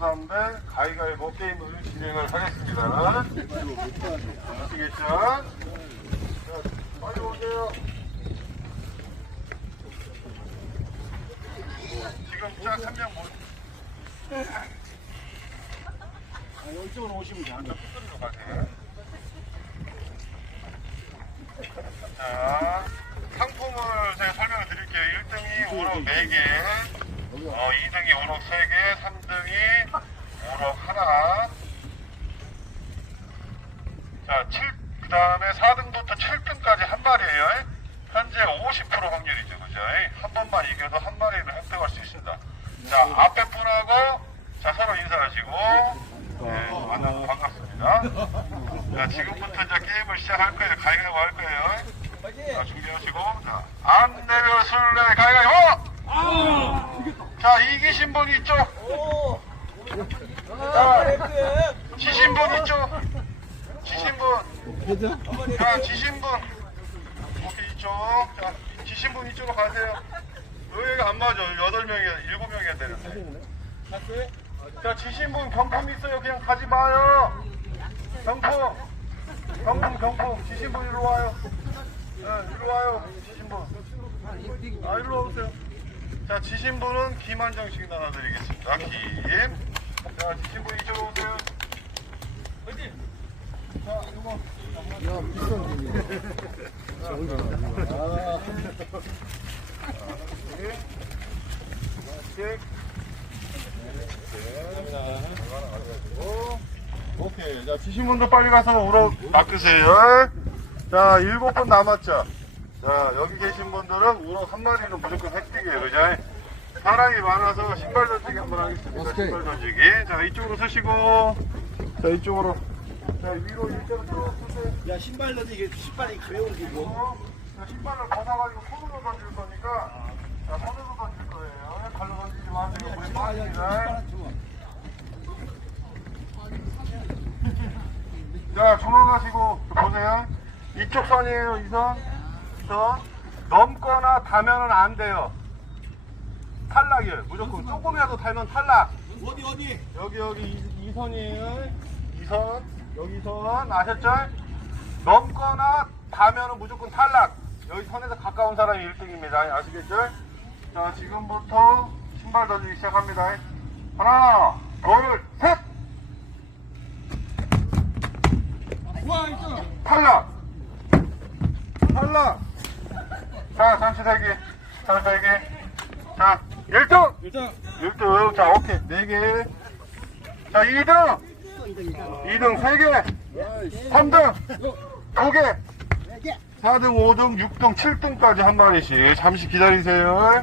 수상대 가위가위보 게임을 진행을 하겠습니다. 아시겠죠? 자, 빨리 오세요. 지금 딱 한명 모. 아, 이쪽으로 오시면 돼요. 한쪽 끝으로 가세요. 자, 상품을 제가 설명을 드릴게요. 1등이 우럭 4개, 어, 2등이 우럭 3개, 3등이 우럭 하나. 자, 7, 그 다음에 4등부터 7등까지 한 마리예요. 현재 50% 확률이죠. 그죠? 한 번만 이겨도 한 마리를 획득할 수 있습니다. 자, 앞에 분하고, 자, 서로 인사하시고, 네, 만나서 반갑습니다. 자, 지금부터 이제 게임을 시작할 거예요. 가위가위보 할 거예요. 자, 준비하시고, 자, 안 내면 술래 가위가위보! 자, 이기신 분 이쪽. 자, 지신 분 이쪽. 지신 분. 자, 지신 분. 오케이, 이쪽. 자, 지신 분 이쪽으로 가세요. 여기가 안 맞아. 여덟 명이야, 일곱 명이야 되는데. 자, 지신 분 경품 있어요. 그냥 가지 마요. 경품. 경품, 경품. 지신 분 이리로 와요. 네, 이리로 와요. 지신 분. 아, 이리로 오세요. 자, 지신 분은 김한 장씩 나눠드리겠습니다. 김. 자, 지신 분 이쪽으로 오세요. 자, 이거. 오케이. 자, 지신 분도 빨리 가서 우럭 낚으세요. 자, 일곱 분 남았죠. 자, 여기 계신 분들은 우럭 한 마리는 무조건 획득이에요. 그죠? 사람이 많아서 신발 던지기 한번 하겠습니다. 신발 던지기. 자, 이쪽으로 서시고. 자, 이쪽으로. 자, 위로 일자로 쭉 서세요. 야 신발 던지기 신발이 가벼운 게 뭐? 어, 자, 신발을 벗어가지고 손으로 던질 거니까. 자, 손으로 던질 거예요. 발로 던지지 마세요. 물에 빠집니다. 자, 중앙하시고 보세요. 이쪽 선이에요, 이 선. 이 선. 넘거나 닿으면 안 돼요. 탈락이에요. 무조건 조금이라도 닿으면 탈락. 어디 어디? 여기 여기 이, 이 선이에요. 이 선. 여기 선 아셨죠? 넘거나 닿으면 무조건 탈락. 여기 선에서 가까운 사람이 1등입니다. 아시겠죠? 자, 지금부터 신발 던지기 시작합니다. 하나, 둘, 셋! 탈락! 탈락! 자, 잠시 대기. 잠시 대기. 자, 1등! 일단 1등. 자, 오케이. 4개. 자, 2등! 2등 3개. 3등 2개. 4등, 5등, 6등, 7등까지 한 마리씩. 잠시 기다리세요.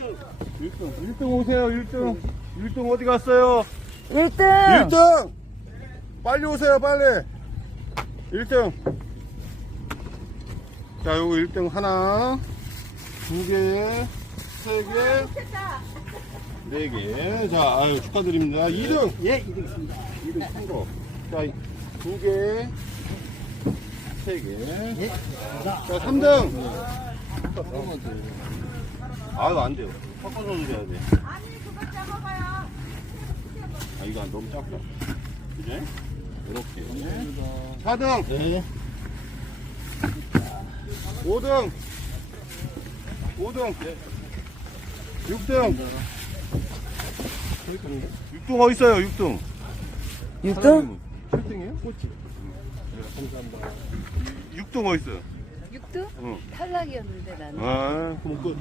1등 오세요, 1등. 1등 어디 갔어요? 1등! 1등! 빨리 오세요, 빨리! 1등! 자, 요거 1등 하나, 두 개, 세 개, 네 개. 자, 아유, 축하드립니다. 2등! 예 2등 있습니다. 2등 큰 거. 자, 두 개, 세 개. 예. 자, 3등! 아유, 안 돼요. 섞어서 줘야 돼. 아니, 그거 잡아봐요. 아, 이거 너무 작다. 그지? 이렇게. 4등. 네. 5등. 5등. 6등. 6등 어디 있어요? 6등. 6등? 7등이에요? 꽃이. 감사합니다. 6등 어디 있어요? 6등? 응. 탈락이었는데 나는. 아, 그럼 끝.